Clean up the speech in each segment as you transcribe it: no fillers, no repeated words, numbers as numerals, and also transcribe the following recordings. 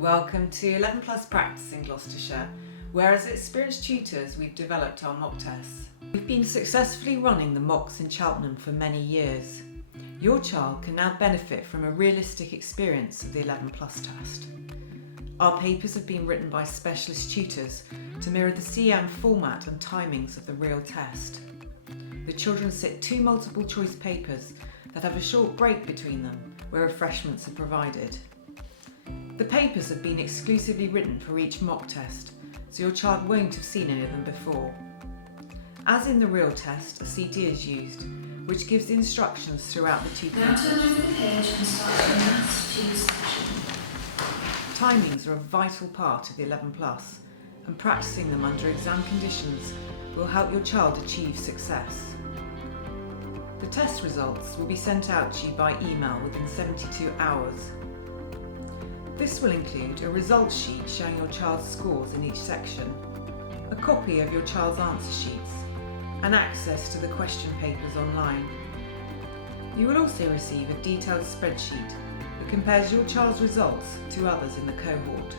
Welcome to 11 Plus Practice in Gloucestershire, where as experienced tutors we've developed our mock tests. We've been successfully running the mocks in Cheltenham for many years. Your child can now benefit from a realistic experience of the 11 Plus test. Our papers have been written by specialist tutors to mirror the CM format and timings of the real test. The children sit 2 multiple choice papers that have a short break between them where refreshments are provided. The papers have been exclusively written for each mock test, so your child won't have seen any of them before. As in the real test, a CD is used, which gives the instructions throughout the 2 papers. Now turn over the page and start the Maths 2 section. Timings are a vital part of the 11 Plus, and practicing them under exam conditions will help your child achieve success. The test results will be sent out to you by email within 72 hours. This will include a results sheet showing your child's scores in each section, a copy of your child's answer sheets, and access to the question papers online. You will also receive a detailed spreadsheet that compares your child's results to others in the cohort.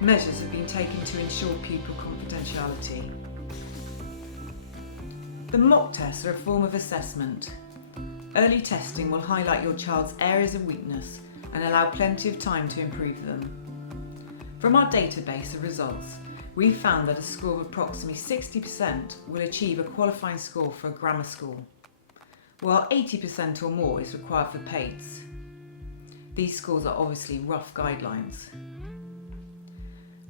Measures have been taken to ensure pupil confidentiality. The mock tests are a form of assessment. Early testing will highlight your child's areas of weakness and allow plenty of time to improve them. From our database of results, we've found that a score of approximately 60% will achieve a qualifying score for a grammar school, while 80% or more is required for PATES. These scores are obviously rough guidelines.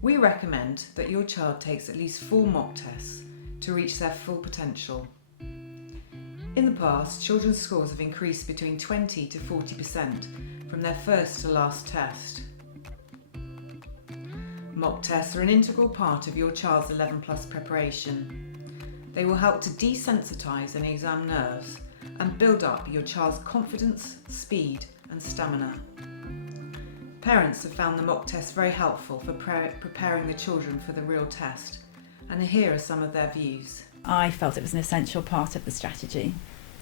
We recommend that your child takes at least 4 mock tests to reach their full potential. In the past, children's scores have increased between 20 to 40% from their first to last test. Mock tests are an integral part of your child's 11 Plus preparation. They will help to desensitise any exam nerves and build up your child's confidence, speed and stamina. Parents have found the mock tests very helpful for preparing the children for the real test, and here are some of their views. I felt it was an essential part of the strategy.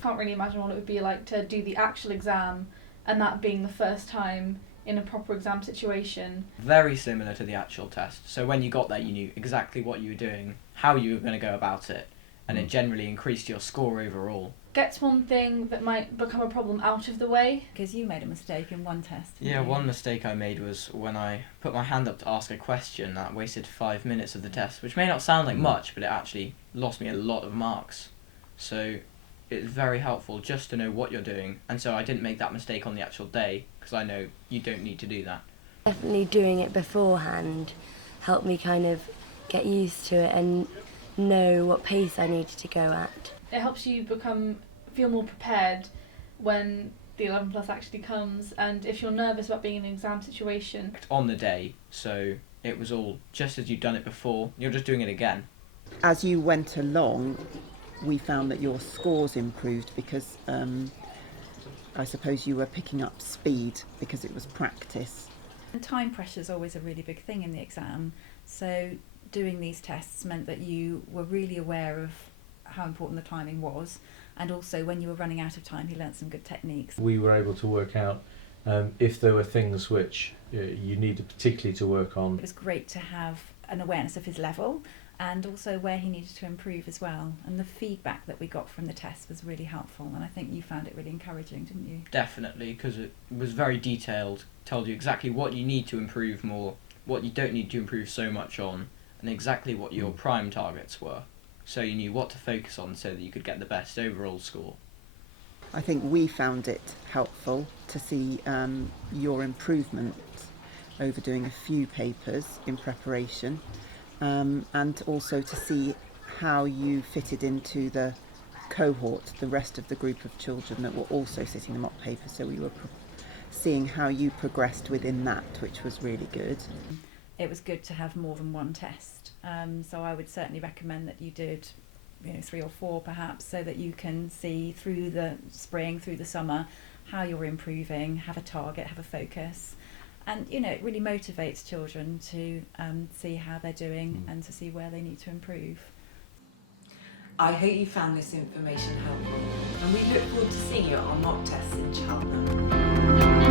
Can't really imagine what it would be like to do the actual exam and that being the first time in a proper exam situation. Very similar to the actual test. So when you got there, you knew exactly what you were doing, how you were going to go about it, and it generally increased your score overall. Gets one thing that might become a problem out of the way. Because you made a mistake in one test. Yeah, one mistake I made was when I put my hand up to ask a question that wasted 5 minutes of the test, which may not sound like much, but it actually lost me a lot of marks. So it's very helpful just to know what you're doing, and so I didn't make that mistake on the actual day, because I know you don't need to do that. Definitely doing it beforehand helped me kind of get used to it and know what pace I needed to go at. It helps you feel more prepared when the 11 Plus actually comes, and if you're nervous about being in an exam situation. On the day, so it was all just as you'd done it before, you're just doing it again. As you went along, we found that your scores improved because I suppose you were picking up speed because it was practice. And time pressure is always a really big thing in the exam, so doing these tests meant that you were really aware of how important the timing was, and also when you were running out of time you learnt some good techniques. We were able to work out if there were things which you needed particularly to work on. It was great to have an awareness of his level and also where he needed to improve as well, and the feedback that we got from the test was really helpful, and I think you found it really encouraging, didn't you? Definitely, because it was very detailed, told you exactly what you need to improve more, what you don't need to improve so much on, and exactly what your prime targets were, so you knew what to focus on so that you could get the best overall score. I think we found it helpful to see your improvement over doing a few papers in preparation, and also to see how you fitted into the cohort, the rest of the group of children that were also sitting the mock paper, so we were seeing how you progressed within that, which was really good. It was good to have more than one test, so I would certainly recommend that you did 3 or 4 perhaps, so that you can see through the spring, through the summer, how you're improving, have a target, have a focus, and it really motivates children to see how they're doing and to see where they need to improve. I hope you found this information helpful, and we look forward to seeing you at our mock tests in Cheltenham.